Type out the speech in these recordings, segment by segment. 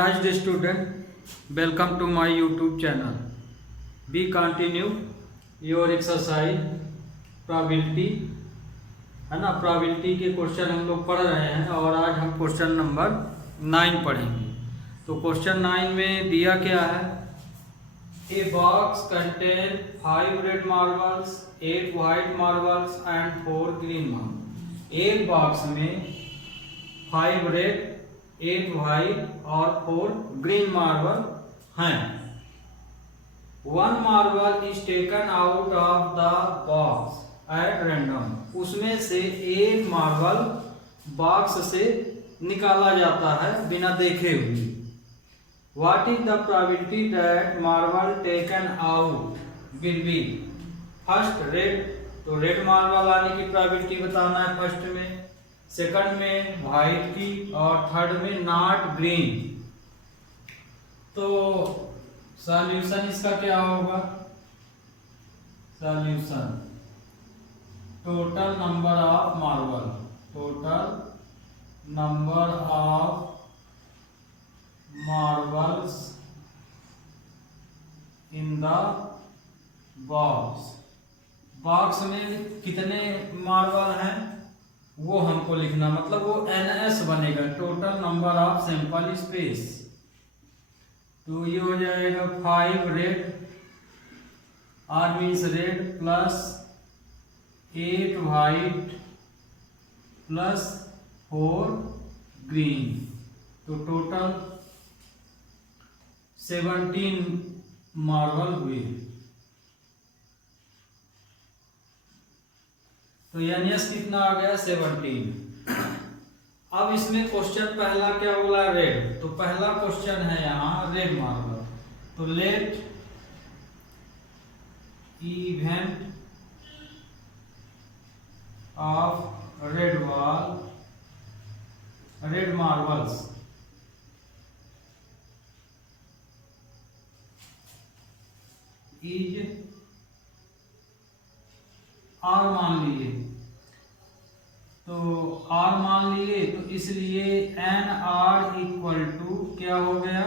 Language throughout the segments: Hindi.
Hi dear student, welcome to my YouTube channel. We continue your exercise probability है ना। probability के क्वेश्चन हम लोग पढ़ रहे हैं और आज हम क्वेश्चन नंबर 9 पढ़ेंगे। तो क्वेश्चन 9 में दिया क्या है, a box contain 5 red marbles, 8 white marbles and 4 green marble. एक बॉक्स में 5 रेड, 8 वाइट और 4 ग्रीन मार्बल हैं। 1 marble is taken out of the box at random. उसमें से एक मार्बल बॉक्स से निकाला जाता है बिना देखे हुए। What is the probability that marble taken out will be first red. तो रेड मार्बल आने की प्रोबेबिलिटी बताना है फर्स्ट में, सेकंड में व्हाइट की और थर्ड में नॉट ग्रीन। तो सॉल्यूशन इसका क्या होगा, solution total number of marble, total number of marbles in the box. Box में कितने मार्बल हैं वो हमको लिखना, मतलब वो NS बनेगा, total number of sample space. तो ये हो जाएगा 5 red, R means red, plus 8 white plus 4 green. तो टोटल 17 मार्बल हुए। तो NS कितना आ गया, 17। अब इसमें क्वेश्चन पहला क्या बोला, रेड। तो पहला क्वेश्चन है यहाँ रेड मार्बल। तो let event of red marbles is R मान लिए। तो R मान लिए तो इसलिए NR इक्वल टू क्या हो गया,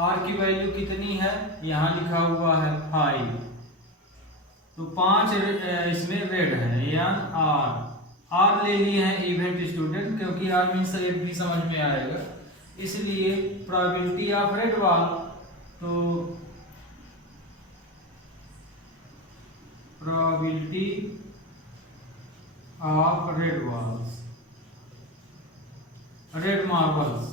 R की वैल्यू कितनी है, यहाँ लिखा हुआ है 5। तो 5 इसमें रेड है, R ले लिए हैं इवेंट स्टूडेंट, क्योंकि R मीन्स रेड भी समझ में आएगा, इसलिए प्रोबेबिलिटी ऑफ रेड वाल। तो probability of red marbles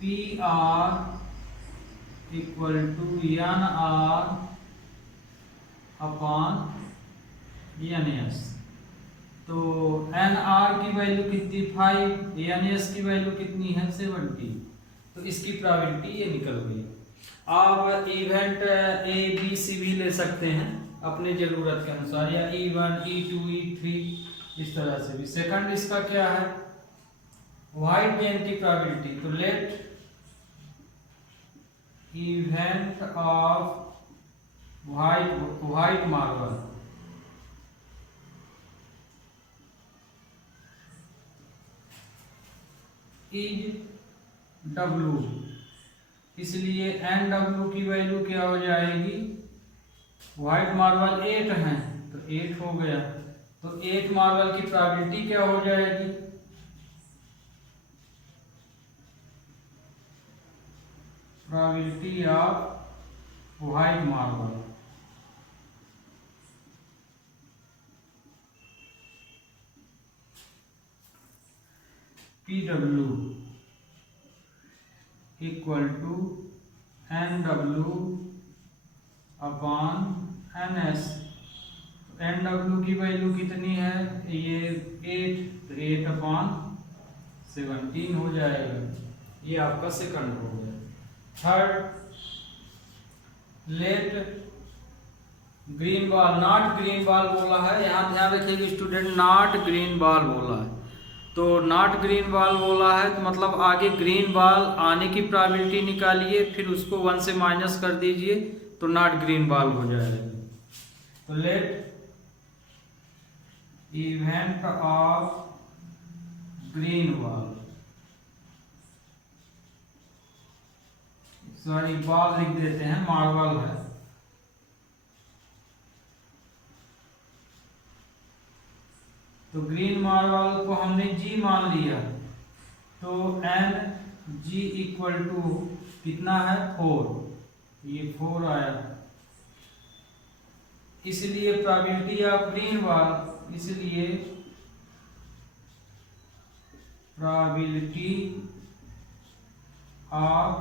PR equal to NR upon NS। तो NR की वैल्यू कितनी 5, NS की वैल्यू कितनी है 70। तो इसकी प्रोबेबिलिटी ये निकल गई। आप इवेंट ABC भी ले सकते हैं अपने जरूरत के अनुसार, या E1, E2, E3 इस तरह से भी। सेकंड इसका क्या है, व्हाइट गेन की प्रोबेबिलिटी। तो let event of white marble is W। इसलिए NW की वैल्यू क्या हो जाएगी, व्हाइट मार्बल 8 हैं तो 8 हो गया। तो 8 मार्बल की प्रोबेबिलिटी क्या हो जाएगी, probability of white marble PW equal to NW upon NS। NW की वैल्यू कितनी है, ये 8, तो 8 अपॉन 17 हो जाएगा। ये आपका सेकंड हो गया। Third, let green ball, not green ball बोला है, यहाँ ध्यान रखिएगा स्टूडेंट, नॉट ग्रीन बॉल बोला है। तो नॉट ग्रीन बॉल बोला है तो मतलब आगे ग्रीन बॉल आने की प्रोबेबिलिटी निकालिए, फिर उसको 1 से माइनस कर दीजिए तो नॉट ग्रीन बॉल हो जाएगा। तो let event of green ball, sorry ball लिख देते हैं, मार्बल है। तो ग्रीन मार्बल को हमने जी मान लिया, तो एन जी इक्वल टू कितना है 4, ये 4 आया। इसलिए प्रोबेबिलिटी ऑफ ग्रीन बॉल, इसलिए probability of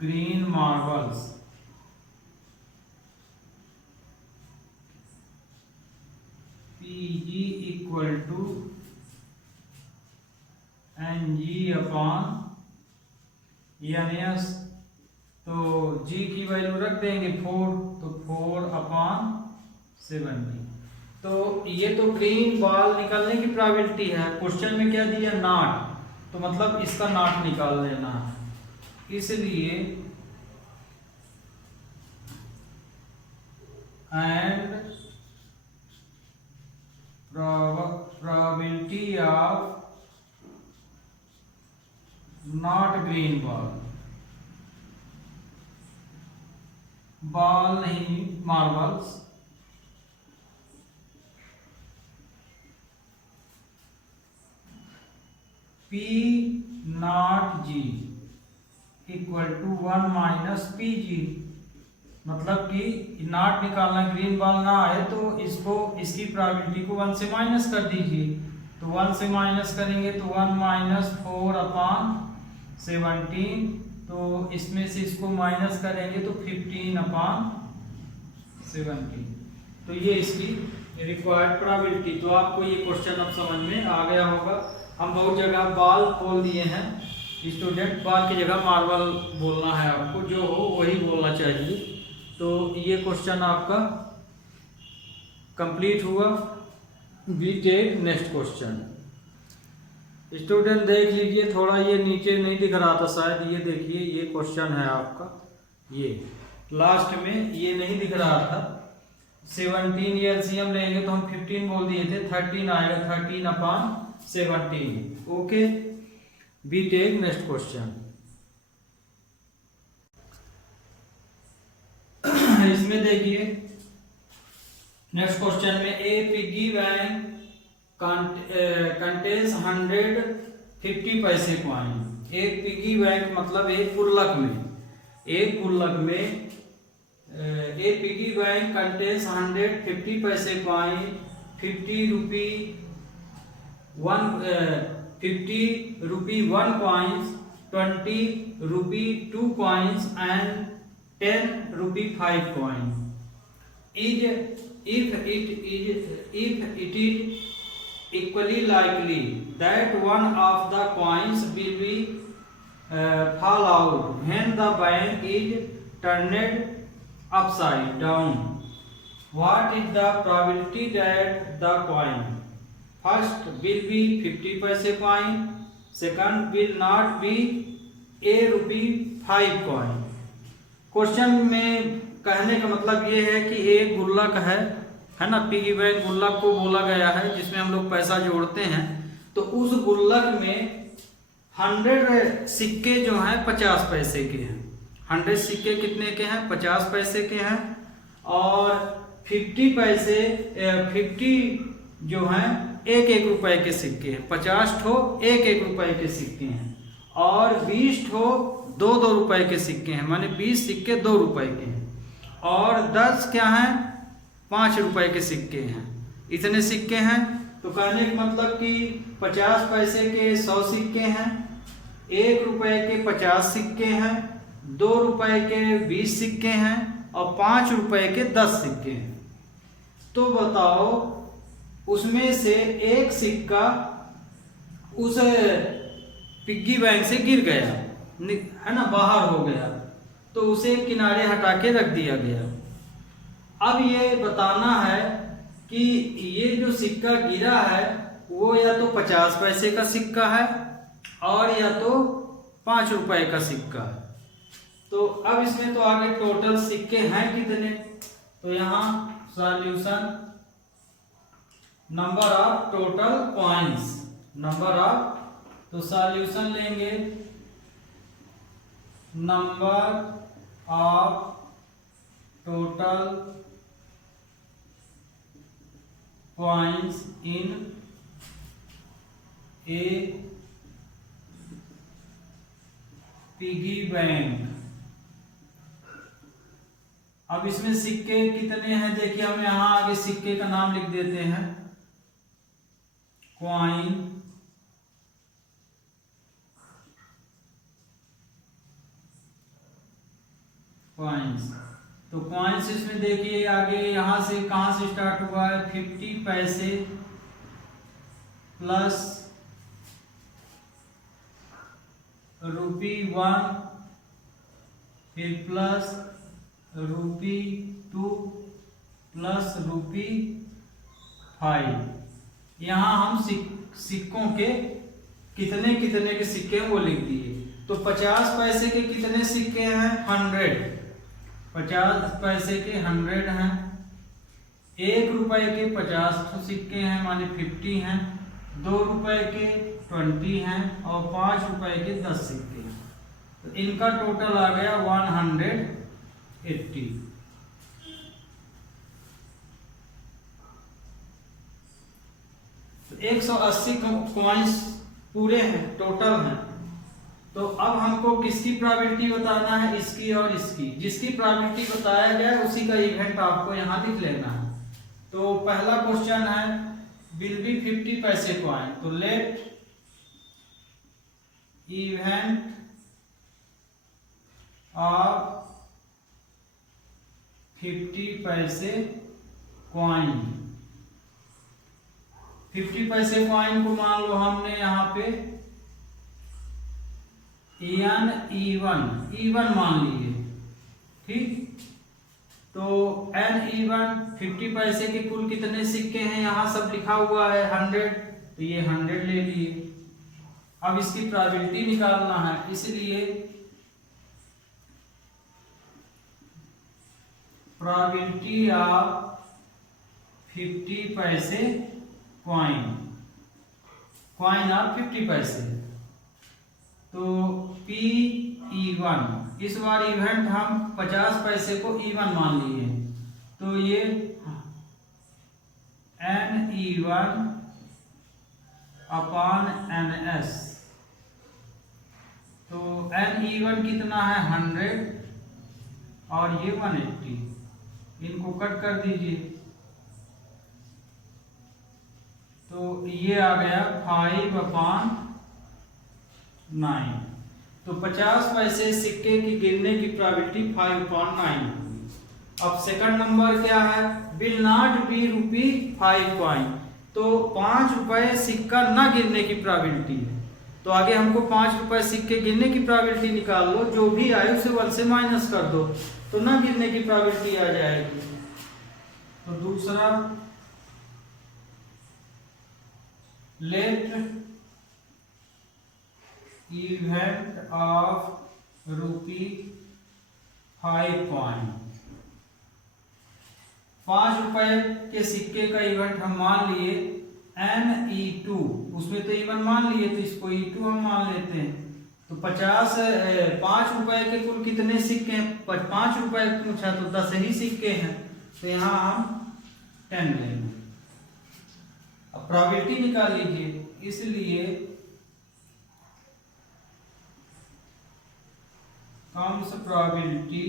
green marbles PG equal to NG upon NS। तो G की वैल्यू रख देंगे 4, तो 4 अपॉन 70। तो ये तो ग्रीन बॉल निकालने की प्रोबेबिलिटी है। क्वेश्चन में क्या दिया, नॉट, तो मतलब इसका नॉट निकाल लेना है। इसलिए and probability of not green ball, ball नहीं marbles, P not G equal to 1 minus PG। मतलब कि नॉट निकालना, ग्रीन बॉल ना आए तो इसको, इसकी प्रोबेबिलिटी को 1 से माइनस कर दीजिए। तो 1 से माइनस करेंगे तो 1 माइनस 4 अपॉन 17, तो इसमें से इसको माइनस करेंगे तो 15 अपॉन 17। तो ये इसकी रिक्वायर्ड प्रोबेबिलिटी। तो आपको ये क्वेश्चन अब समझ में आ गया होगा। हम बहुत जगह बॉल बोल दिए हैं, स्टूडेंट बॉल की जगह मार्बल बोलना है आपको, जो हो वही बोलना चाहिए। तो ये क्वेश्चन आपका कंप्लीट हुआ। We take next question. Student देख लीजिए, थोड़ा ये नीचे नहीं दिख रहा था शायद, ये देखिए, ये क्वेश्चन है आपका, ये लास्ट में ये नहीं दिख रहा था। 17 ये एलसीएम लेंगे तो हम 15 बोल दिए थे, 13 आएगा, 13 upon 17। Okay, we take next question. इसमें देखिए नेक्स्ट क्वेश्चन में, ए पिग्गी बैंक कंटेन्स 150 पैसे कॉइन। एक पिग्गी बैंक मतलब एक गुल्लक में, ए पिग्गी बैंक कंटेन्स 150 पैसे coin, 50 rupee 1 coins, 20 rupee 2 coins and 10 rupee 5 coin. If it is equally likely that one of the coins will be fall out when the bank is turned upside down, what is the probability that the coin first will be 50 पैसे coin, second will not be a rupee 5 coin। Question में कहने का मतलब ये है कि एक गुल्लक है ना, पिगी बैंक गुल्लक को बोला गया है जिसमें हम लोग पैसा जोड़ते हैं। तो उस गुल्लक में 100 सिक्के जो हैं 50 पैसे के हैं। 100 सिक्के कितने के हैं, 50 पैसे के हैं। और 50 पैसे 50 जो हैं 1-1 रुपए के सिक्के हैं। 50 ठो 1-1 रुपए के सिक्के हैं और 20 ठो 2-2 रुपए के सिक्के हैं, माने 20 सिक्के 2 रुपए के हैं। और 10 क्या हैं, 5 रुपए के सिक्के हैं। इतने सिक्के हैं। तो कहने का मतलब कि 50 पैसे के 100 सिक्के हैं, 1 रुपए के 50 सिक्के हैं, 2 रुपए के 20 सिक्के हैं और 5 रुपए के 10 सिक्के हैं। तो बताओ उसमें से एक सिक्का उस पिग्गी बैंक से गिर गया है ना, बाहर हो गया, तो उसे किनारे हटा के रख दिया गया। अब ये बताना है कि ये जो सिक्का गिरा है वो या तो 50 पैसे का सिक्का है और या तो 5 रुपए का सिक्का है। तो अब इसमें तो आगे टोटल सिक्के हैं कितने, तो यहाँ solution number of total coins, number of, तो सॉल्यूशन लेंगे number of total coins in A piggy bank. अब इसमें सिक्के कितने हैं देखिए, हम यहां आगे सिक्के का नाम लिख देते हैं, कॉइन, कॉइन्स। तो कॉइन्स इसमें देखिए आगे यहां से कहां से स्टार्ट हुआ है, 50 पैसे प्लस ₹1, फिर प्लस ₹2 प्लस ₹5। यहाँ हम सिक्कों के कितने कितने के सिक्के हैं वो लिख दिए। तो 50 पैसे के कितने सिक्के हैं, 100, 50 पैसे के 100 हैं। 1 रुपए के 50 सिक्के हैं, माने 50 हैं। 2 रुपए के 20 हैं और 5 रुपए के 10 सिक्के हैं। तो इनका टोटल आ गया 180। तो 180 कॉइन्स पूरे हैं, टोटल हैं। तो अब हमको किसकी प्रोबेबिलिटी बताना है, इसकी और इसकी। जिसकी प्रोबेबिलिटी बताया जाए उसी का इवेंट आपको यहां लिख लेना है। तो पहला क्वेश्चन है विल बी 50 पैसे कॉइन। तो लेट इवेंट ऑफ 50 पैसे कॉइन। 50 पैसे कॉइन को मान लो हमने यहाँ पे E1 मान लिए, ठीक। तो N-E1 50 पैसे के कुल कितने सिक्के हैं, यहां सब लिखा हुआ है 100, तो ये 100 ले लिए। अब इसकी प्रोबेबिलिटी निकालना है, इसलिए प्रोबेबिलिटी ऑफ 50 पैसे कॉइन, कॉइन ऑफ 50 पैसे। तो P-E1, इस बार इवेंट हम 50 पैसे को E1 मान लिए, तो ये N-E1 अपॉन NS। तो N-E1 कितना है 100 और ये 180, इनको कट कर दीजिए। तो ये आ गया 5/9। तो 50 पैसे सिक्के की गिरने की प्रोबेबिलिटी 5/9। अब सेकंड नंबर क्या है, विल नॉट बी ₹5 कॉइन। तो 5 रुपए सिक्का ना गिरने की प्रोबेबिलिटी है। तो आगे हमको 5 रुपए सिक्के गिरने की प्रोबेबिलिटी निकाल लो, जो भी आए उसे 1 से माइनस कर दो, तो ना गिरने की प्रोबेबिलिटी आ जाएगी। तो दूसरा लेट इवेंट ऑफ ₹5 कॉइन। 5 रुपए के सिक्के का इवेंट हम मान लिए N-E2, उसमें तो E1 मान लिए, तो इसको E2 हम मान लेते हैं। तो 5 रुपए के कुल कितने सिक्के हैं, 5 रुपए पूछा तो 10 ही सिक्के हैं, तो यहाँ हम 10 लेंगे। अब प्रोबेबिलिटी निकाल लीजिए, इसलिए comes probability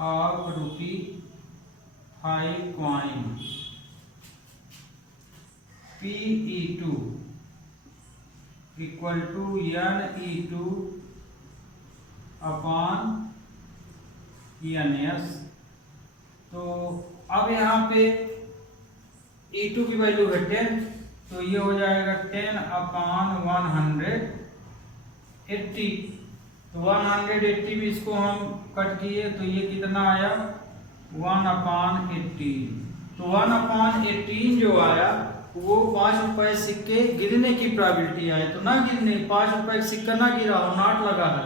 of ₹5 coin PE2 equal to NE2 upon NS। तो अब यहाँ पे E2 की वैल्यू है 10, तो ये हो जाएगा 10/180। तो 180 भी इसको हम कट किए, तो ये कितना आया 1/18। तो 1/18 जो आया वो 5 रुपए सिक्के गिरने की प्रोबेबिलिटी आए। तो ना गिरने, 5 रुपए का सिक्का ना गिरा हो, नॉट लगा है,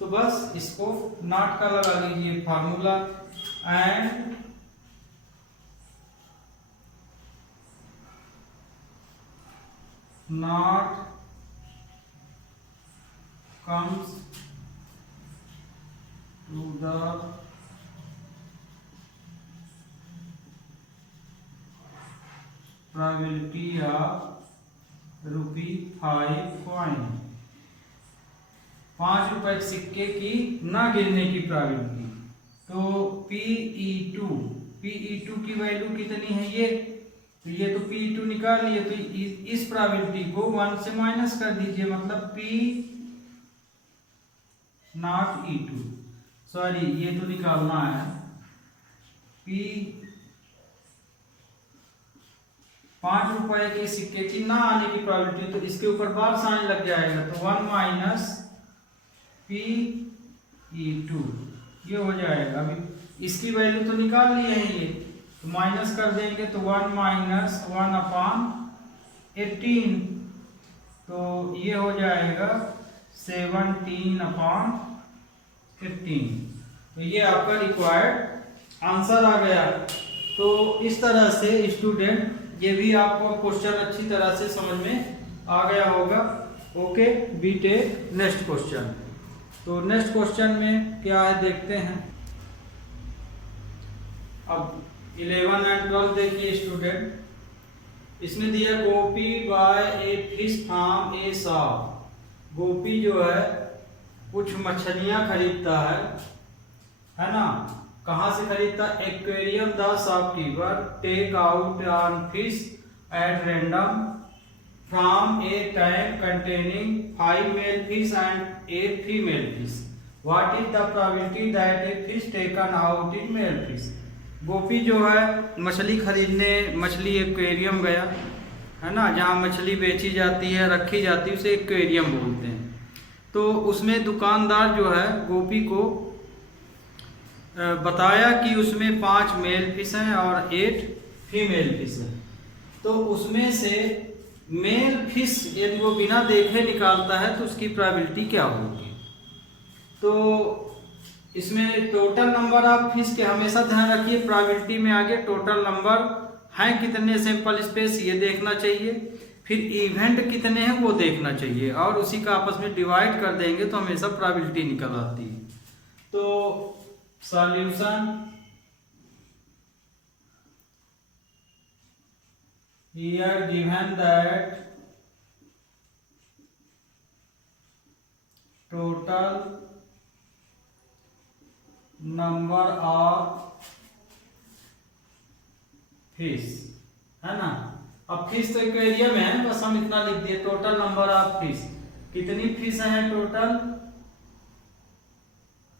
तो बस इसको नॉट का लगा लीजिए formula. and not comes to the probability of ₹5 coin। 5 रुपए के सिक्के की ना गिरने की प्रोबेबिलिटी। तो Pe2 की वैल्यू कितनी है ये, तो ये तो Pe2 निकाल लिए, तो इस प्रोबेबिलिटी को 1 से माइनस कर दीजिए, मतलब P0E2, सॉरी ये तो निकालना है P 5 रुपए के सिक्के की ना आने की प्रोबेबिलिटी, तो इसके ऊपर बार साइन लग जाएगा, तो 1 माइनस Pe2 ये हो जाएगा। अभी इसकी वैल्यू तो निकाल लिए हैं ये, तो माइनस कर देंगे, तो 1 माइनस 1/18, तो ये हो जाएगा 17/15। तो ये आपका रिक्वायर्ड आंसर आ गया। तो इस तरह से स्टूडेंट ये भी आपको क्वेश्चन अच्छी तरह से समझ में आ गया होगा। Okay, we take next question. तो नेक्स्ट क्वेश्चन में क्या है देखते हैं। अब 11 एंड 12 देखिए स्टूडेंट, इसमें दिया Gopi buy a fish from a shop. Gopi जो है कुछ मछलियां खरीदता है ना, कहाँ से खरीदता, aquarium. The shopkeeper take out on fish at random from a tank containing 5 male fish and 8 female fish. What is the probability that a fish taken out in male fish. Gopi जो है मछली खरीदने मछली एक्वेरियम गया है ना, जहाँ मछली बेची जाती है रखी जाती है उसे एक्वेरियम बोलते हैं। तो उसमें दुकानदार जो है गोपी को बताया कि उसमें 5 मेल फिश हैं और 8 फीमेल फिश हैं। तो उसमें से मेल फिश यदि वो बिना देखे निकालता है तो उसकी प्रोबेबिलिटी क्या होगी। तो इसमें टोटल नंबर ऑफ फिश के हमेशा ध्यान रखिए, प्रोबेबिलिटी में आगे टोटल नंबर हैं कितने सैंपल स्पेस ये देखना चाहिए, फिर इवेंट कितने हैं वो देखना चाहिए, और उसी का आपस में डिवाइड कर देंगे तो हमेशा प्रोबेबिलिटी निकल आती है। तो solution, here given that total number of fish है ना। अब फिश तो एक्वेरियम है, बस हम इतना लिख दिए, टोटल नंबर ऑफ फिश। कितनी फिश हैं टोटल,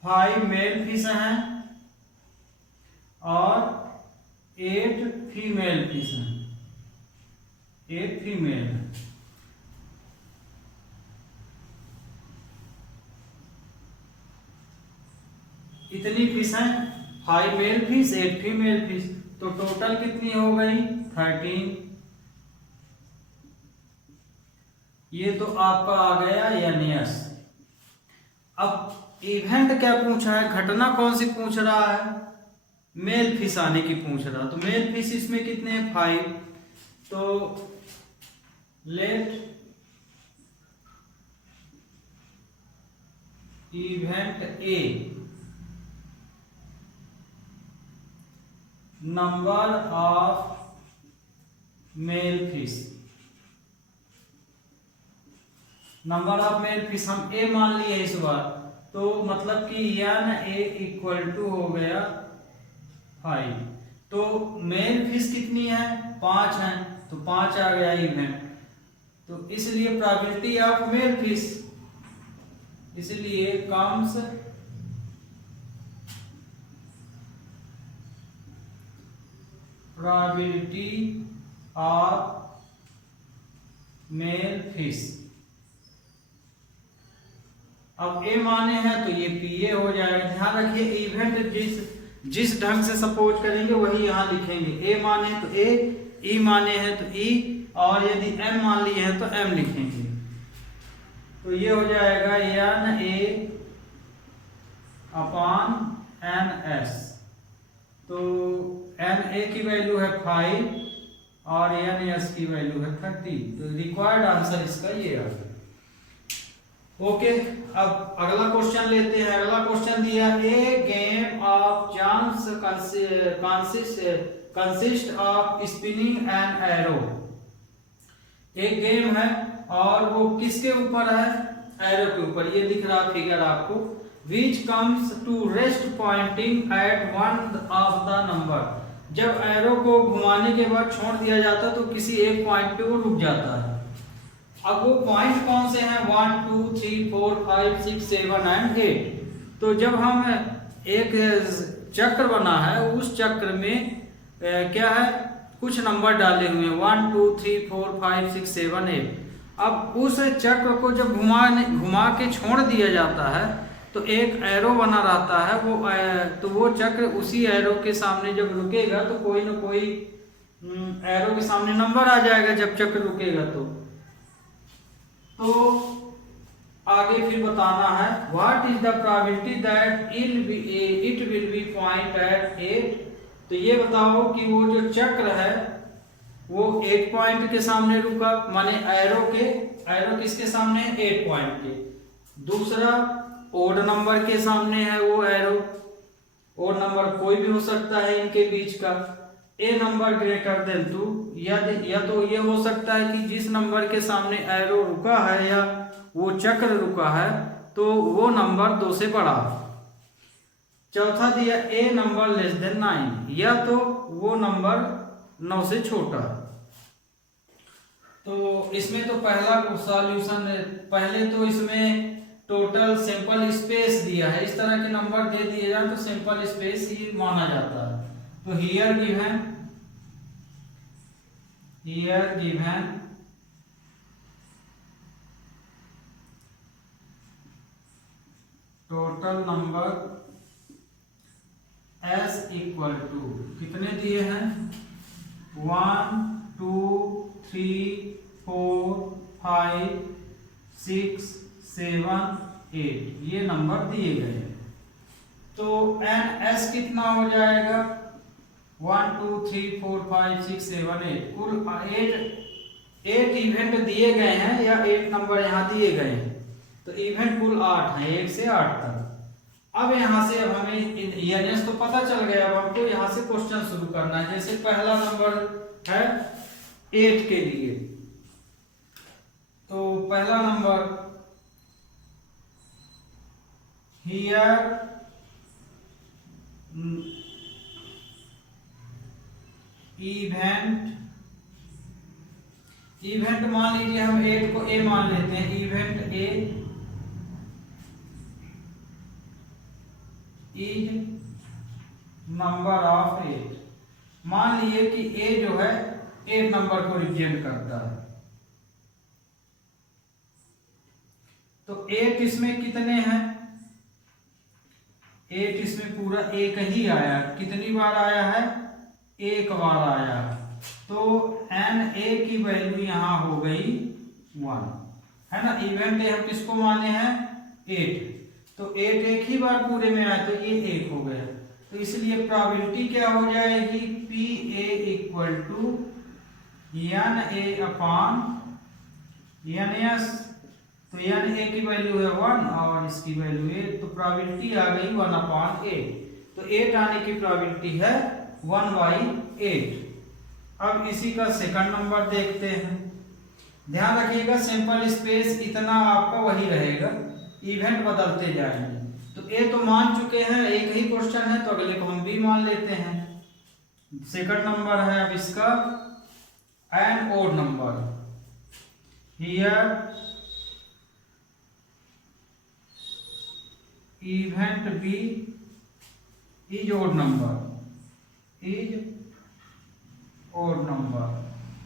5 मेल फिश हैं और 8 फीमेल फिश हैं, 8 फीमेल है। इतनी फिश हैं, 5 मेल फिश 8 फीमेल फिश, तो टोटल कितनी हो गई 13। ये तो आपका आ गया यस। अब इवेंट क्या पूछा है, घटना कौन सी पूछ रहा है, मेल फिश आने की पूछ रहा। तो मेल फिश इसमें कितने हैं 5, तो let event A number of male fish, number of male fish हम ए मान लिए इस बार, तो मतलब कि n a इक्वल टू हो गया 5। तो मेल फिश कितनी है 5 है, तो 5 आ गया इवेंट। तो इसलिए प्रोबेबिलिटी ऑफ मेल फिश, इसलिए comes probability of male fish. अब ए माने हैं तो ये पीए हो जाएगा। ध्यान रखिए इवेंट जिस ढंग से सपोज करेंगे वही यहाँ लिखेंगे। ए माने तो ए, ई माने हैं तो ई, और यदि एम मान लिए हैं तो एम लिखेंगे। तो ये हो जाएगा n a/n s। तो एन ए की वैल्यू है 5 और एन एस की वैल्यू है 30। तो रिक्वायर्ड आंसर इसका ये आ गया। ओके, अब अगला क्वेश्चन लेते हैं। अगला क्वेश्चन दिया a game of chance consist of spinning an arrow. एक गेम है और वो किसके ऊपर है? एरो के ऊपर। ये दिख रहा फिगर आपको। Which comes to rest pointing at one of the number. जब एरो को घुमाने के बाद छोड़ दिया जाता तो किसी एक पॉइंट पे वो रुक जाता है। अब वो पॉइंट कौन से हैं? 1 2 3 4 5 6 7 एंड 8। तो जब हम एक चक्र बना है, उस चक्र में क्या है, कुछ नंबर डाले हुए हैं 1 2 3 4 5 6 7 8। अब उस चक्र को जब घुमा के छोड़ दिया जाता है तो एक एरो बना रहता है। तो वो चक्र उसी एरो के सामने जब रुकेगा तो कोई ना कोई एरो के सामने नंबर आ जाएगा जब चक्र रुकेगा। तो आगे फिर बताना है what is the probability that it will be point at 8। तो ये बताओ कि वो जो चक्र है वो 8 पॉइंट के सामने रुका, माने एरो किसके सामने है? 8 पॉइंट के। दूसरा ओड नंबर के सामने है वो एरो। ओड नंबर कोई भी हो सकता है इनके बीच का। ए नंबर ग्रेटर देन 2, या तो ये हो सकता है कि जिस नंबर के सामने एरो रुका है या वो चक्र रुका है तो वो नंबर 2 से बड़ा। चौथा दिया ए नंबर लेस देन 9, या तो वो नंबर 9 से छोटा। तो इसमें तो पहला सॉल्यूशन, पहले तो इसमें टोटल सैंपल स्पेस दिया है। इस तरह के नंबर दे दिए जाए तो सैंपल स्पेस ही माना जाता है। तो here given total number S equal to कितने दिए हैं? 1 2 3 4 5 6 7 8 ये नंबर दिए गए हैं। तो NS कितना हो जाएगा? 1 2 3 4 5 6 7 8। कुल 8 इवेंट दिए गए हैं या 8 नंबर यहाँ दिए गए हैं। तो इवेंट कुल 8 हैं, 1 से 8 तक। अब यहाँ से अब हमें ENS तो पता चल गया। अब हमको यहाँ से क्वेश्चन शुरू करना है। जैसे पहला नंबर है 8 के लिए, तो पहला नंबर हियर इवेंट मान लीजिए हम 8 को ए मान लेते हैं। Event A is number of 8। मान लिए कि ए जो है 8 नंबर को रिप्रेजेंट करता है। तो 8 इसमें कितने हैं? 8 इसमें पूरा एक ही आया। कितनी बार आया है? एक बार आया। तो एन ए की वैल्यू यहां हो गई 1, है ना। इवेंट ए हम किसको माने हैं? 8। तो 8 एक ही बार पूरे में आया तो ये 1 हो गया। तो इसलिए प्रोबेबिलिटी क्या हो जाएगी? P A equal to N A upon N S. तो एन ए की वैल्यू है 1 और इसकी वैल्यू 8। तो प्रोबेबिलिटी आ गई 1/8। तो 8 आने की प्रोबेबिलिटी है 1/8। अब इसी का सेकंड नंबर देखते हैं। ध्यान रखिएगा सैंपल स्पेस इतना आपका वही रहेगा, इवेंट बदलते जाएंगे। तो ए तो मान चुके हैं, एक ही क्वेश्चन है, तो अगले को हम बी मान लेते हैं। सेकंड नंबर है अब इसका an odd number. Here event B is odd number,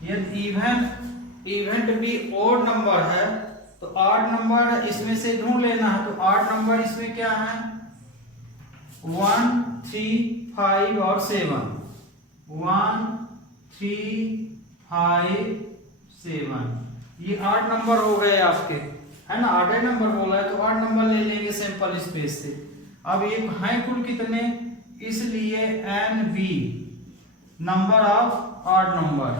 यदि इवेंट बी ओड नंबर है तो 8 नंबर इसमें से ढूंढ लेना है। तो 8 नंबर इसमें क्या है? 1 3 5 और 7। 1 3 5 7 ये 8 नंबर हो गए आपके, है ना। 8 नंबर बोला है तो 8 नंबर ले लेंगे सैंपल स्पेस से। अब ये हैं कुल कितने? इसलिए N B number of odd number.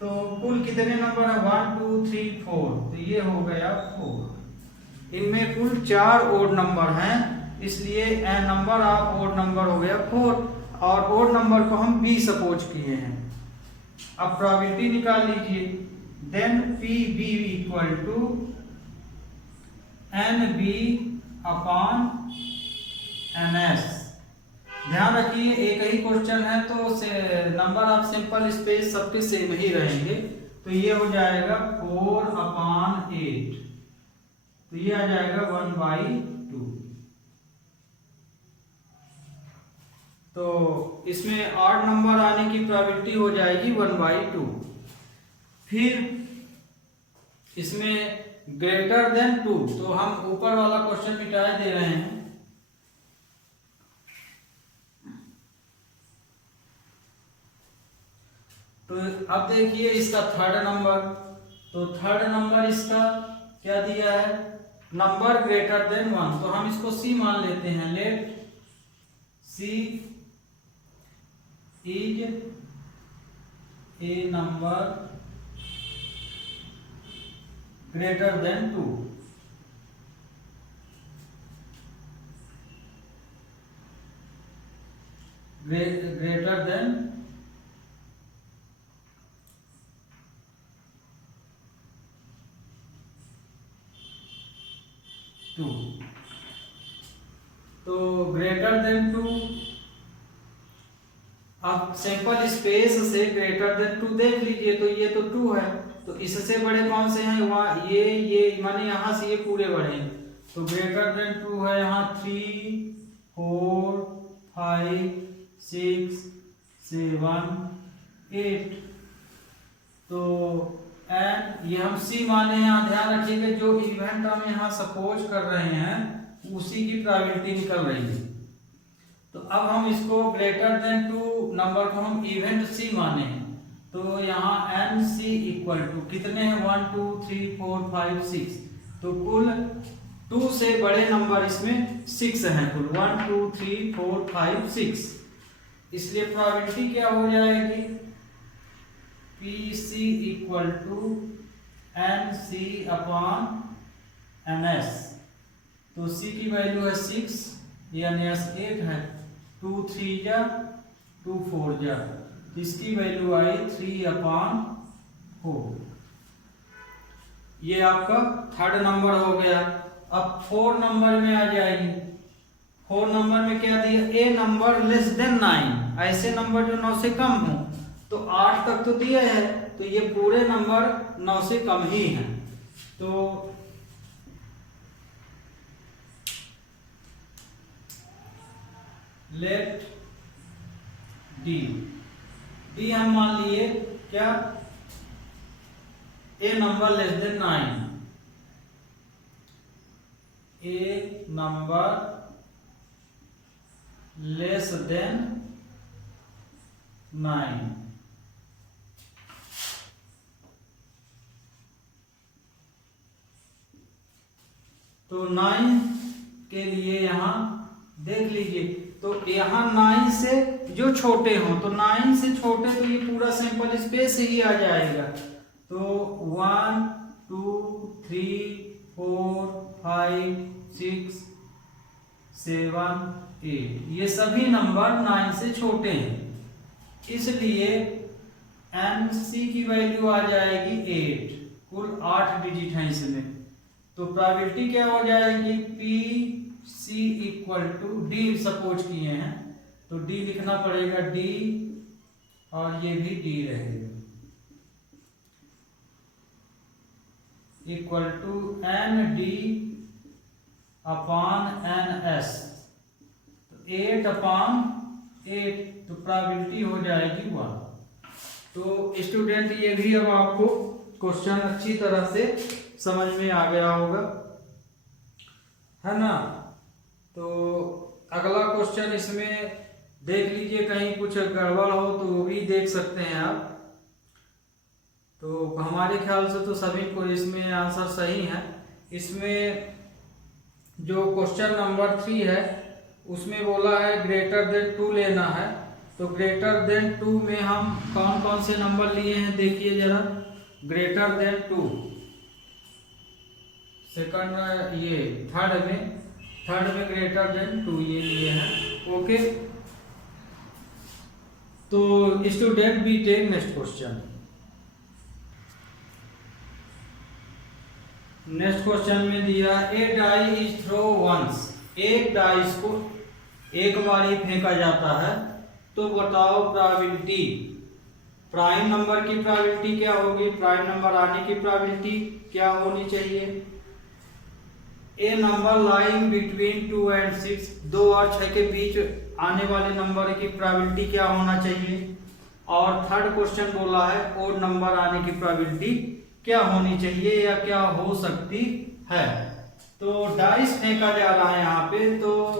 तो कुल कितने नंबर है 1 2 3 4, तो ये हो गया 4। इनमें कुल 4 ओड नंबर हैं, इसलिए N number of odd number हो गया 4, और ओड नंबर को हम बी सपोज किए हैं। अब प्रोबेबिलिटी निकाल लीजिए। Then P B equal to N B upon N S. ध्यान रखिए एक ही क्वेश्चन है तो नंबर ऑफ सिंपल स्पेस सबके सेम ही रहेंगे। तो ये हो जाएगा 4/8, तो ये आ जाएगा 1/2। तो इसमें ऑड नंबर आने की प्रोबेबिलिटी हो जाएगी 1/2। फिर इसमें ग्रेटर देन 2, तो हम ऊपर वाला क्वेश्चन मिटा दे रहे हैं। तो अब देखिए इसका थर्ड नंबर, तो थर्ड नंबर इसका क्या दिया है, नंबर ग्रेटर देन 1, तो हम इसको सी मान लेते हैं। Late C is a number greater than 2। Greater than 2। तो ग्रेटर देन 2, अब सिंपल स्पेस से ग्रेटर देन 2 देख लीजिए, तो ये तो 2 है, तो इससे बड़े कौन से हैं, वहाँ ये माने यहाँ से ये पूरे बड़े हैं, तो ग्रेटर देन 2 है यहाँ 3 4 5 6 7 8। तो एंड ये हम सी माने हैं। यहाँ ध्यान रखिए कि जो इवेंट हम यहाँ सपोज कर रहे हैं उसी की प्रोबेबिलिटी निकल रही है। तो अब हम इसको ग्रेटर देन 2 नंबर को हम इवेंट सी माने हैं, तो यहाँ एन सी इक्वल टू कितने हैं 1 2 3 4 5 6, तो कुल 2 से बड़े नंबर इसमें 6 हैं, कुल 1 2 3 4 5 6। इसलिए प्रोबेबिलिटी क्या हो जाएगी, P C equal to N C upon N S. तो सी की वैल्यू है 6, एन एस 8 है, 2 3 जा 2 4 जा, इसकी वैल्यू आई 3/4। ये आपका थर्ड नंबर हो गया। अब 4 नंबर में आ जाएगी। 4 नंबर में क्या दिया, ए नंबर लेस देन 9, ऐसे नंबर जो 9 से कम हो, तो 8 तक तो दिया है, तो ये पूरे नंबर 9 से कम ही हैं। तो लेट डी हम मान लिए क्या, ए नंबर लेस देन 9, ए नंबर लेस देन 9। तो 9 के लिए यहां देख लीजिए, तो यहाँ 9 से जो छोटे हों, तो 9 से छोटे तो ये पूरा सैंपल स्पेस ही आ जाएगा। तो 1 2 3 4 5 6 7 8, ये सभी नंबर 9 से छोटे हैं, इसलिए एन सी की वैल्यू आ जाएगी 8। कुल 8 डिजिट हैं इसमें। तो प्रोबेबिलिटी क्या हो जाएगी, P C equal to D suppose किए हैं, तो डी लिखना पड़ेगा डी, और ये भी डी रहेगा, equal to N D upon N S, तो 8/8, तो प्रोबेबिलिटी हो जाएगी 1। तो स्टूडेंट ये भी अब आपको क्वेश्चन अच्छी तरह से समझ में आ गया होगा, है ना। तो अगला क्वेश्चन इसमें देख लीजिए, कहीं कुछ गड़बड़ हो तो वो भी देख सकते हैं आप। तो हमारे ख्याल से तो सभी को इसमें आंसर सही है। इसमें जो क्वेश्चन नंबर 3 है उसमें बोला है ग्रेटर देन 2 लेना है। तो ग्रेटर देन 2 में हम कौन कौन से नंबर लिए हैं देखिए जरा। ग्रेटर देन 2 सेकंड, ये थर्ड में ग्रेटर देन 2 ये लिए हैं। ओके, तो student we take next question. Next question में दिया a die is throw once, एक डाइस को एक बार ही फेंका जाता है, तो बताओ प्रोबेबिलिटी, प्राइम नंबर की प्रोबेबिलिटी क्या होगी, प्राइम नंबर आने की प्रोबेबिलिटी क्या होनी चाहिए। ए नंबर लाइंग बिटवीन 2 and 6, 2 और 6 के बीच आने वाले नंबर की प्रोबेबिलिटी क्या होना चाहिए। और थर्ड क्वेश्चन बोला है ओड नंबर आने की प्रोबेबिलिटी क्या होनी चाहिए या क्या हो सकती है। तो डाइस फेंका जा रहा है यहाँ पे, तो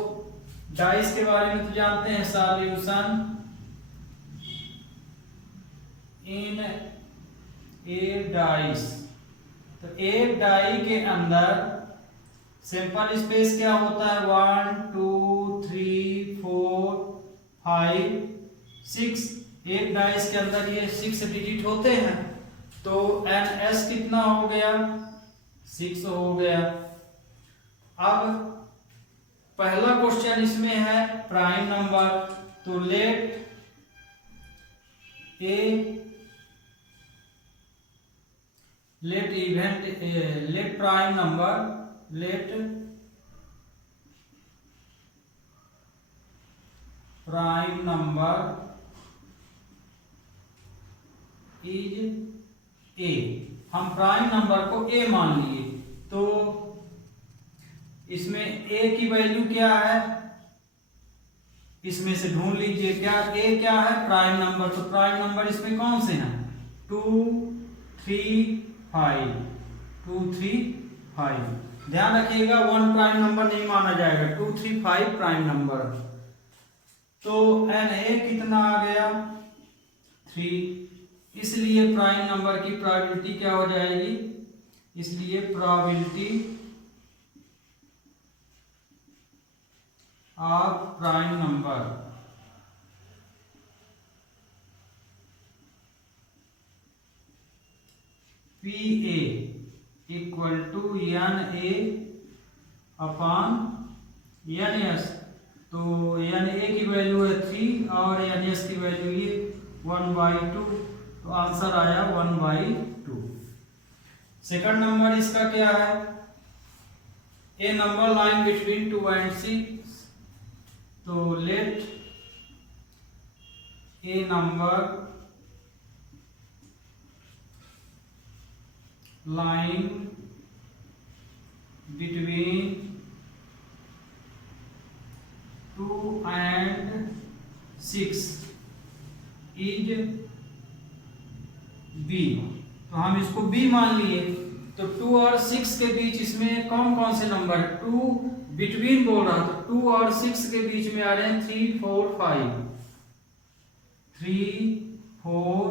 डाइस के बारे में तो जानते हैं, सॉल्यूशन इन ए डाइस। तो एक डाई के अंदर सिंपल स्पेस क्या होता है, 1 2 3 4 5 6। एक डाइस के अंदर ये 6 डिजिट होते हैं, तो NS कितना हो गया, 6 हो गया। अब पहला क्वेश्चन इसमें है प्राइम नंबर, तो let prime number, let prime number is A. हम प्राइम नंबर को ए मान लिए, तो इसमें ए की वैल्यू क्या है, इसमें से ढूंढ लीजिए क्या ए क्या है, प्राइम नंबर। तो प्राइम नंबर इसमें कौन से हैं, 2 3 5, 2 3 5। ध्यान रखिएगा 1 प्राइम नंबर नहीं माना जाएगा, 2 3 5 प्राइम नंबर। तो Na कितना आ गया, 3। इसलिए प्राइम नंबर की प्रोबेबिलिटी क्या हो जाएगी, इसलिए probability of prime number PA equal to NA upon NS। तो NA की वैल्यू है 3 और NS की वैल्यू ये 1/2, तो आंसर आया 1/2। सेकंड नंबर इसका क्या है, a number line between 2 and 6, तो let a number line between 2 and 6 is B. तो हम इसको बी मान लिए, तो 2 और 6 के बीच इसमें कौन कौन से नंबर है, 2 बिटवीन बोल रहा, तो 2 और 6 के बीच में आ रहे हैं 3 4 5, 3 4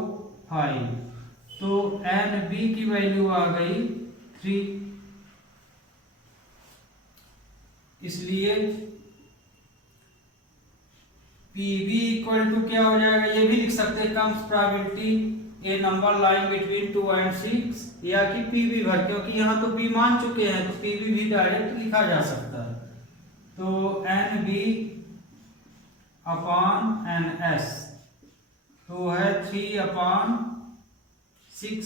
5। तो NB की वैल्यू आ गई 3, इसलिए PB इक्वल टू क्या हो जाएगा, ये भी लिख सकते हैं comes probability A number line between 2 and 6, या कि PB भर, क्योंकि यहाँ तो B मान चुके हैं, तो PB भी डायरेक्ट लिखा जा सकता है। तो NB अपॉन NS तो है 3/6,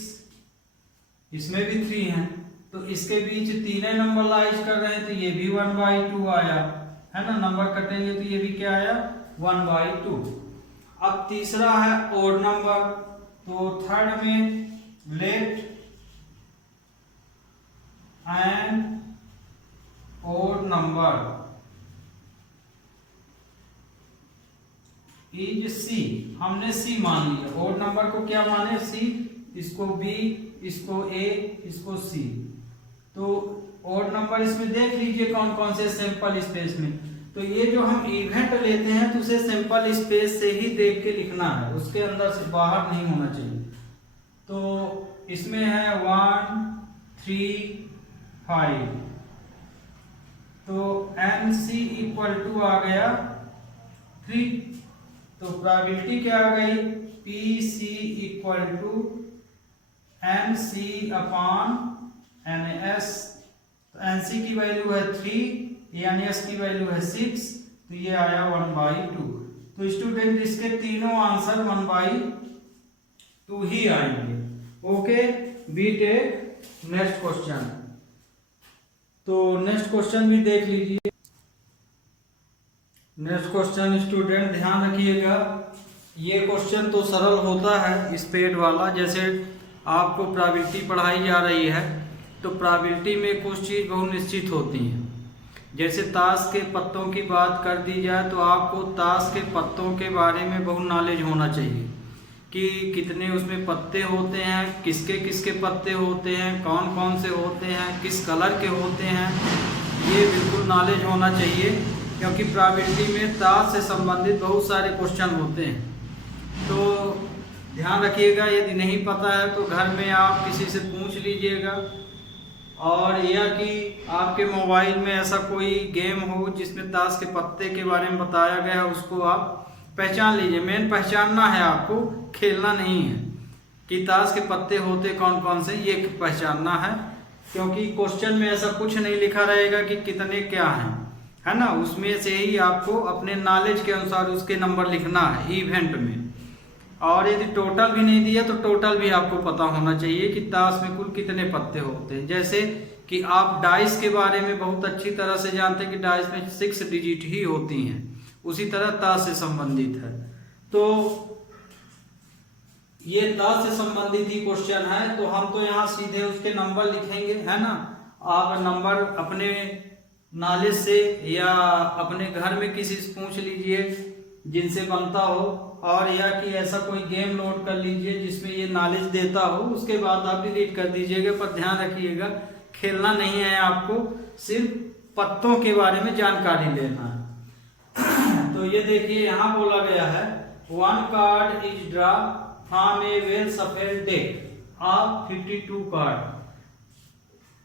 इसमें भी 3 है, तो इसके बीच तीनों नंबर लाइज कर रहे हैं, तो ये भी 1/2 आया है ना, नंबर कटेंगे तो ये भी क्या आया 1/2। अब तीसरा है ओड नंबर, तो थर्ड में let an odd number is C. हमने सी मान लिया, ओड नंबर को क्या माने, सी, इसको बी, इसको ए, इसको सी। तो ओड नंबर इसमें देख लीजिए कौन कौन से सिंपल स्पेस में, तो ये जो हम इवेंट लेते हैं तो उसे सिंपल स्पेस से ही देख के लिखना है, उसके अंदर से बाहर नहीं होना चाहिए। तो इसमें है 1 3 5, तो तो NC इक्वल टू आ गया 3। तो प्रोबेबिलिटी क्या आ गई, PC equal to NC upon NS। तो NC की वैल्यू है 3, NS की वैल्यू है 6, तो ये आया 1/2। तो स्टूडेंट इसके तीनों आंसर 1/2 ही आएंगे। Okay, we take next question. तो नेक्स्ट क्वेश्चन भी देख लीजिए। नेक्स्ट क्वेश्चन स्टूडेंट ध्यान रखिएगा, ये क्वेश्चन तो सरल होता है स्पेड वाला। जैसे आपको प्रोबेबिलिटी पढ़ाई जा रही है तो प्रोबेबिलिटी में कुछ चीज़ बहुत निश्चित होती हैं। जैसे ताश के पत्तों की बात कर दी जाए तो आपको ताश के पत्तों के बारे में बहुत नॉलेज होना चाहिए कि कितने उसमें पत्ते होते हैं, किसके किसके पत्ते होते हैं, कौन कौन से होते हैं, किस कलर के होते हैं, ये बिल्कुल नॉलेज होना चाहिए। क्योंकि प्रोबेबिलिटी में ताश से संबंधित बहुत सारे क्वेश्चन होते हैं। तो ध्यान रखिएगा, यदि नहीं पता है तो घर में आप किसी से पूछ लीजिएगा, और या कि आपके मोबाइल में ऐसा कोई गेम हो जिसमें ताश के पत्ते के बारे में बताया गया है, उसको आप पहचान लीजिए। मेन पहचानना है आपको, खेलना नहीं है कि ताश के पत्ते होते कौन कौन से, ये पहचानना है। क्योंकि क्वेश्चन में ऐसा कुछ नहीं लिखा रहेगा कि कितने क्या हैं, है ना। उसमें से ही आपको अपने नॉलेज के अनुसार उसके नंबर लिखना है इवेंट में। और यदि टोटल भी नहीं दिया तो टोटल भी आपको पता होना चाहिए कि ताश में कुल कितने पत्ते होते हैं। जैसे कि आप डाइस के बारे में बहुत अच्छी तरह से जानते हैं कि डाइस में 6 डिजिट ही होती हैं, उसी तरह ताश से संबंधित है। तो ये ताश से संबंधित ही क्वेश्चन है, तो हम तो यहाँ सीधे उसके नंबर लिखेंगे, है ना। आप नंबर अपने नॉलेज से या अपने घर में किसी से पूछ लीजिए जिनसे बनता हो, और या कि ऐसा कोई गेम लोड कर लीजिए जिसमें ये नॉलेज देता हो, उसके बाद आप डिलीट कर दीजिएगा। पर ध्यान रखिएगा, खेलना नहीं है आपको, सिर्फ पत्तों के बारे में जानकारी लेना है। तो ये देखिए यहाँ बोला गया है 1 card is draw from A well सफेद डेक ऑफ 52 कार्ड।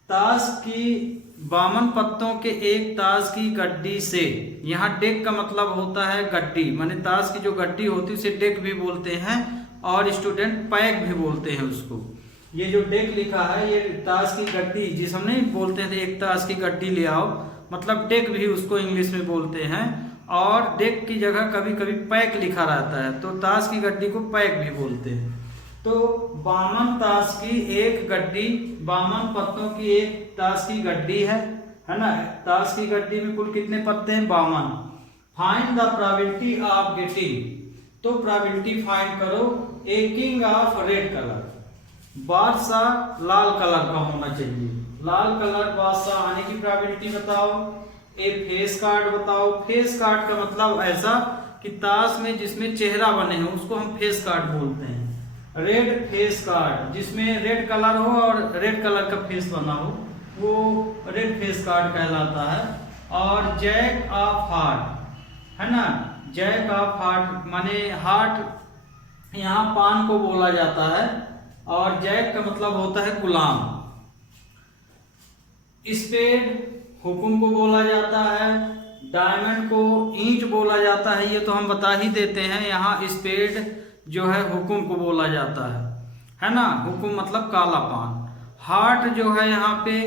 ताश की 52 पत्तों के एक ताश की गड्डी से, यहाँ डेक का मतलब होता है गड्डी, माने ताश की जो गड्डी होती है उसे डेक भी बोलते हैं, और स्टूडेंट पैक भी बोलते हैं उसको। ये जो डेक लिखा है ये ताश की गड्डी, जिस हम नहीं बोलते थे एक ताश की गड्डी ले आओ, मतलब डेक भी उसको इंग्लिश में बोलते हैं। और डेक की जगह कभी कभी पैक लिखा रहता है, तो ताश की गड्डी को पैक भी बोलते हैं। तो 52 ताश की एक गड्डी, 52 पत्तों की एक ताश की गड्डी है ना। ताश की गड्डी में कुल कितने पत्ते हैं, 52। Find the probability of getting, तो प्रोबेबिलिटी फाइंड करो ए किंग ऑफ रेड कलर, बादशाह लाल कलर का होना चाहिए। लाल कलर बादशाह आने की प्रोबेबिलिटी बताओ। ए फेस कार्ड बताओ। फेस कार्ड का मतलब ऐसा कि ताश में जिसमें चेहरा बने हैं उसको हम फेस कार्ड बोलते हैं। रेड फेस कार्ड, जिसमें रेड कलर हो और रेड कलर का फेस बना हो, वो रेड फेस कार्ड कहलाता है। और जैक ऑफ हार्ट, है ना। जैक ऑफ हार्ट माने हार्ट यहाँ पान को बोला जाता है, और जैक का मतलब होता है गुलाम। स्पेड हुकुम को बोला जाता है, डायमंड को ईंट बोला जाता है, ये तो हम बता ही देते हैं। यहाँ स्पेड जो है हुकुम को बोला जाता है ना। हुकुम मतलब काला पान। हार्ट जो है यहाँ पे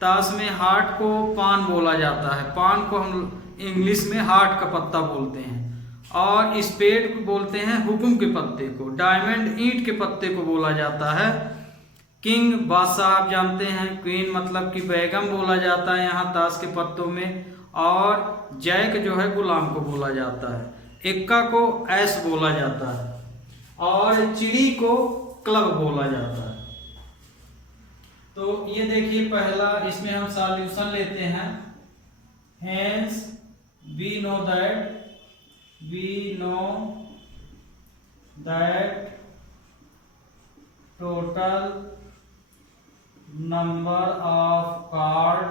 ताश में हार्ट को पान बोला जाता है, पान को हम इंग्लिश में हार्ट का पत्ता बोलते हैं। और स्पेड को बोलते हैं हुकुम के पत्ते को, डायमंड ईंट के पत्ते को बोला जाता है। किंग बादशाह आप जानते हैं, क्वीन मतलब कि बेगम बोला जाता है यहाँ ताश के पत्तों में। और जैक जो है गुलाम को बोला जाता है। एक्का को ऐस बोला जाता है, और चिड़ी को क्लब बोला जाता है। तो ये देखिए पहला, इसमें हम सॉल्यूशन लेते हैं। Hence we know that total number of card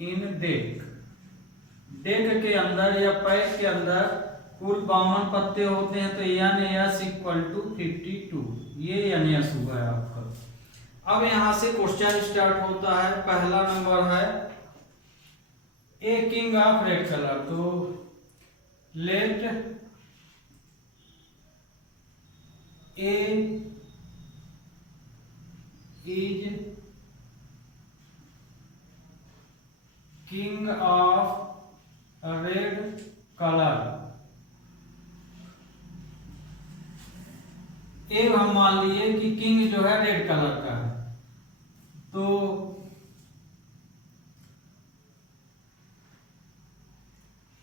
in deck, deck के अंदर या पैक के अंदर कुल 52 पत्ते होते हैं। तो NS इक्वल टू 52, ये NS हुआ है आपका। अब यहां से क्वेश्चन स्टार्ट होता है। पहला नंबर है a king of red colour. तो let A is king of red colour. A हम मान लिए कि किंग जो है रेड कलर का है। तो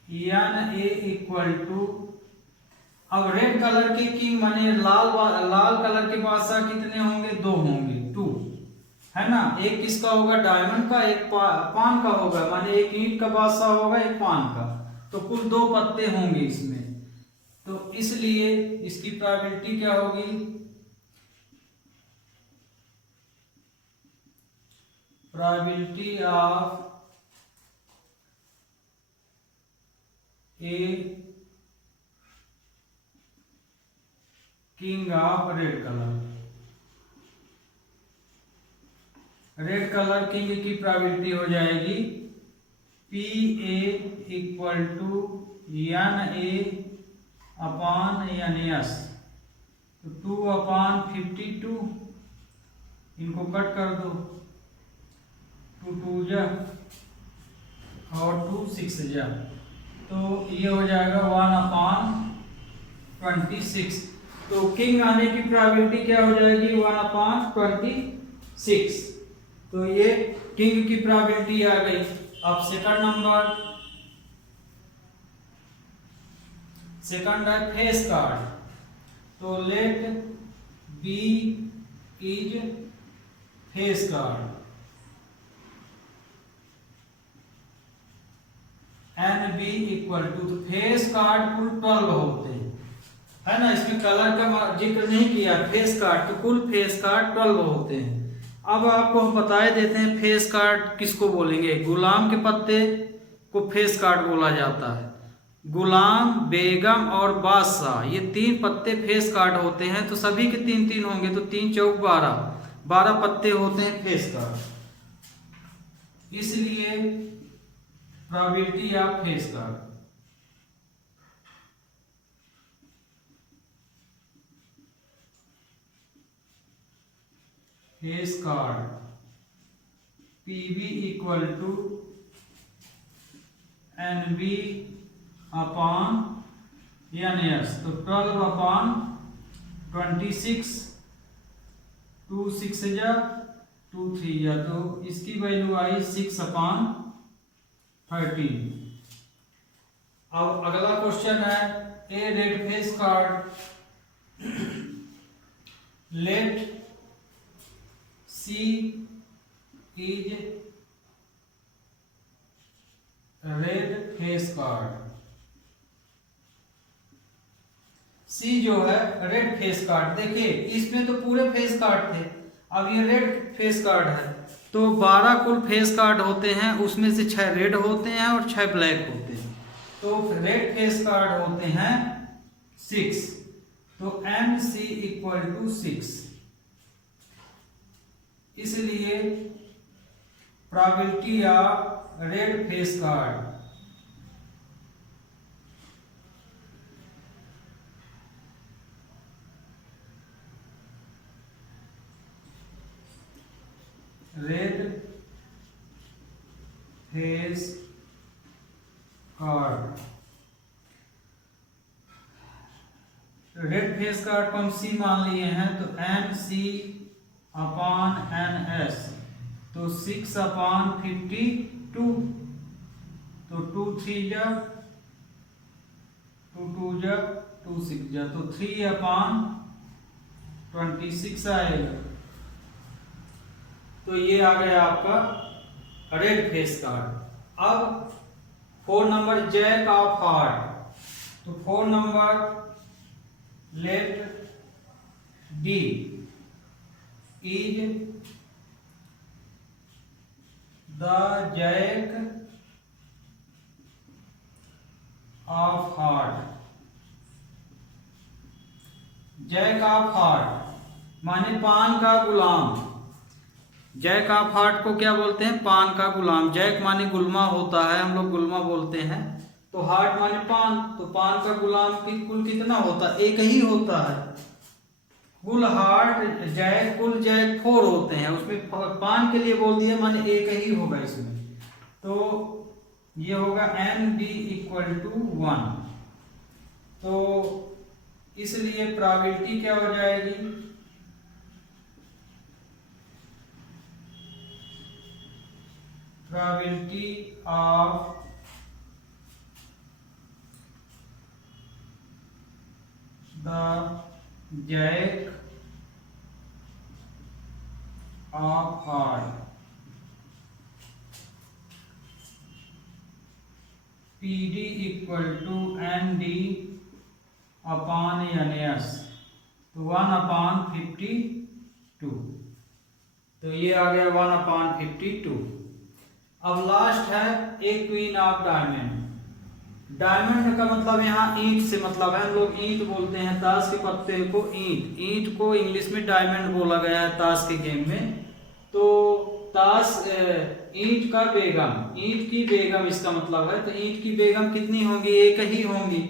एन ए इक्वल टू, अब रेड कलर के किंग माने लाल कलर के बादशाह कितने होंगे? 2 होंगे, 2 है ना। एक किसका होगा? डायमंड का, एक पान का होगा, माने एक ईंट का बादशाह होगा, एक पान का। तो कुल 2 पत्ते होंगे इसमें। तो इसलिए इसकी प्रोबेबिलिटी क्या होगी? Probability of a king of red colour. Red colour king की प्रोबेबिलिटी हो जाएगी P A equal to N A upon N S. तो 2/52, इनको कट कर दो, 2 2 जा और 2 6 जा। तो ये हो जाएगा 1/26। तो किंग आने की प्रोबेबिलिटी क्या हो जाएगी? 1/26। तो ये किंग की प्रोबेबिलिटी आ गई। अब सेकंड है फेस कार्ड। तो let B is face card. N B equal to, तो फेस कार्ड कुल 12 होते हैं, है ना। इसमें कलर का जिक्र नहीं किया। फेस कार्ड तो कुल फेस कार्ड 12 होते हैं। अब आपको हम बताए देते हैं फेस कार्ड किसको बोलेंगे। गुलाम के पत्ते को फेस कार्ड बोला जाता है। गुलाम, बेगम और बादशाह, ये 3 पत्ते फेस कार्ड होते हैं। तो सभी के 3-3 होंगे, तो 3 चौक 12 पत्ते होते हैं फेस कार्ड। इसलिए probability of face card, face card PB equal to N B upon N S. तो 12/26, 2 6 जा, 2 3 जा। तो इसकी वैल्यू आई 6/13। अब अगला क्वेश्चन है a red face card. Let C is red face card. C जो है रेड फेस कार्ड। देखिए इसमें तो पूरे फेस कार्ड थे, अब ये रेड फेस कार्ड है। तो 12 कुल फेस कार्ड होते हैं, उसमें से 6 रेड होते हैं और 6 ब्लैक होते हैं। तो रेड फेस कार्ड होते हैं 6। तो एम सी इक्वल टू 6। इसलिए probability of red face card, red face card, red face card को हम सी मान लिए हैं। तो M C upon N S. तो 6/52। तो 2 3 जा, 2 2 जा, 2 6 जा। तो 3/26 आएगा। तो ये आ गया आपका रेड फेस कार्ड। अब 4 नंबर जैक ऑफ हार्ट। तो 4 number let D is the jack of heart. Jack of heart माने पान का गुलाम। जैक ऑफ हार्ट को क्या बोलते हैं? पान का गुलाम। जैक माने गुलमा होता है, हम लोग गुलमा बोलते हैं। तो हार्ट माने पान, तो पान का गुलाम की कुल कितना होता है? एक ही होता है। कुल हार्ट जैक, कुल जैक 4 होते हैं, उसमें पान के लिए बोल दिया माने एक ही होगा इसमें। तो ये होगा ND = 1। तो इसलिए प्रोबेबिलिटी क्या हो जाएगी? Probability of the jack of heart PD = ND upon NS, तो 1/52। तो ये आ गया 1/52। अब लास्ट है एक क्वीन ऑफ डायमंड। डायमंड का मतलब यहाँ ईंट से मतलब है, हम लोग ईंट बोलते हैं ताश के पत्ते को ईंट। ईंट को इंग्लिश में डायमंड बोला गया है ताश के गेम में। तो ताश ईंट का बेगम, ईंट की बेगम इसका मतलब है। तो ईंट की बेगम कितनी होंगी? एक ही होंगी।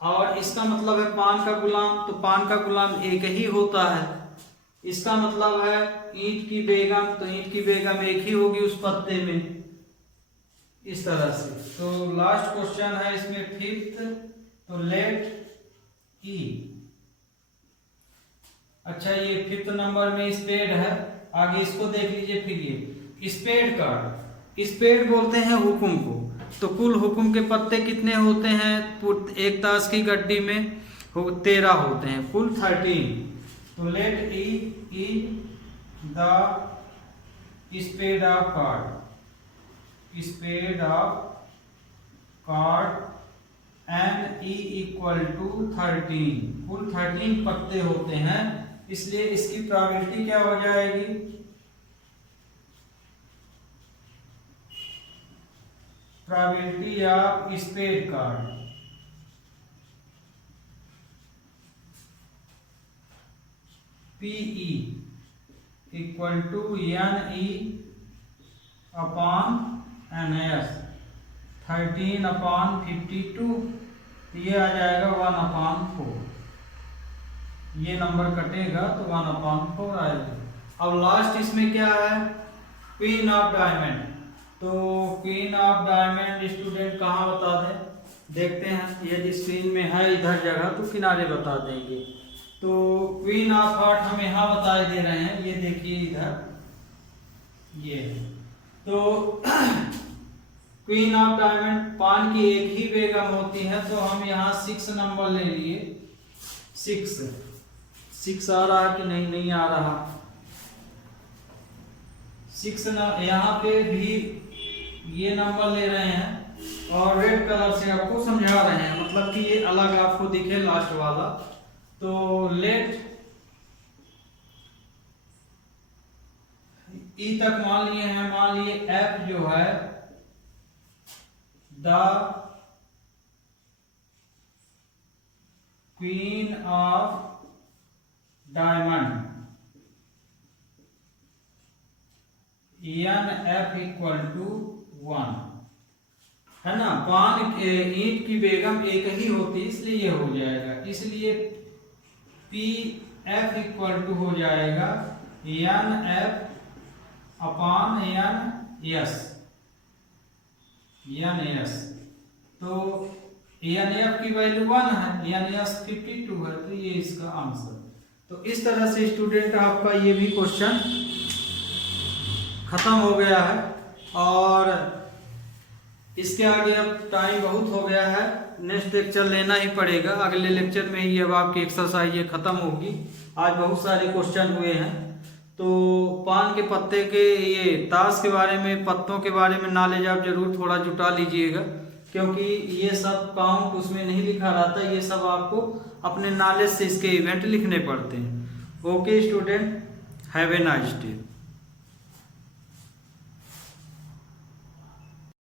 और इसका मतलब है पान का गुलाम, तो पान का गुलाम एक ही होता है। इसका मतलब है ईंट की बेगम, तो ईंट की बेगम एक ही होगी उस पत्ते में, इस तरह से। तो लास्ट क्वेश्चन है इसमें 5th, तो लेट ई। अच्छा, ये 5th नंबर में स्पेड है। आगे इसको देख लीजिए। फिर ये स्पेड कार्ड, स्पेड बोलते हैं हुकुम को। तो कुल हुकुम के पत्ते कितने होते हैं? एक ताश की गड्डी में 13 होते हैं, कुल 13। तो let E the spade of card, spade of card and E = 13। कुल 13 पत्ते होते हैं, इसलिए इसकी प्रोबेबिलिटी क्या हो जाएगी? Probability of spade card PE = NE upon NS 13/52। ये आ जाएगा 1/4। ये नंबर कटेगा तो 1/4 आएगा। अब लास्ट इसमें क्या है? Queen of diamond. तो क्वीन ऑफ डायमंड स्टूडेंट कहाँ बता दें? देखते हैं, यदि स्क्रीन में है इधर जगह तो किनारे बता देंगे। तो क्वीन ऑफ हार्ट हम यहाँ बता दे रहे हैं, ये देखिए इधर, ये। तो क्वीन ऑफ डायमंड पान की एक ही बेगम होती है, तो हम यहाँ 6 नंबर ले लिए। 6 आ रहा कि नहीं? नहीं आ रहा। 6 यहाँ पे भी ये नंबर ले रहे हैं और रेड कलर से आपको समझा रहे हैं, मतलब कि ये अलग आपको दिखे लास्ट वाला। तो लेट ई तक मान लिए हैं, मान लिए एफ जो है the queen of diamond NF = 1 है ना। पान ईंट की बेगम एक ही होती, इसलिए ये हो जाएगा। इसलिए PF = हो जाएगा NF upon NS। तो NF की वैल्यू 1 है, NS 52 है, तो ये इसका आंसर। तो इस तरह से स्टूडेंट आपका ये भी क्वेश्चन खत्म हो गया है। और इसके आगे अब टाइम बहुत हो गया है, नेक्स्ट लेक्चर लेना ही पड़ेगा। अगले लेक्चर में ही अब आपकी एक्सरसाइज ये खत्म होगी। आज बहुत सारे क्वेश्चन हुए हैं। तो पान के पत्ते के, ये ताश के बारे में, पत्तों के बारे में नॉलेज आप जरूर थोड़ा जुटा लीजिएगा, क्योंकि ये सब काउंट उसमें नहीं लिखा रहता, ये सब आपको अपने नॉलेज से इसके इवेंट लिखने पड़ते हैं। Okay student, have a nice day.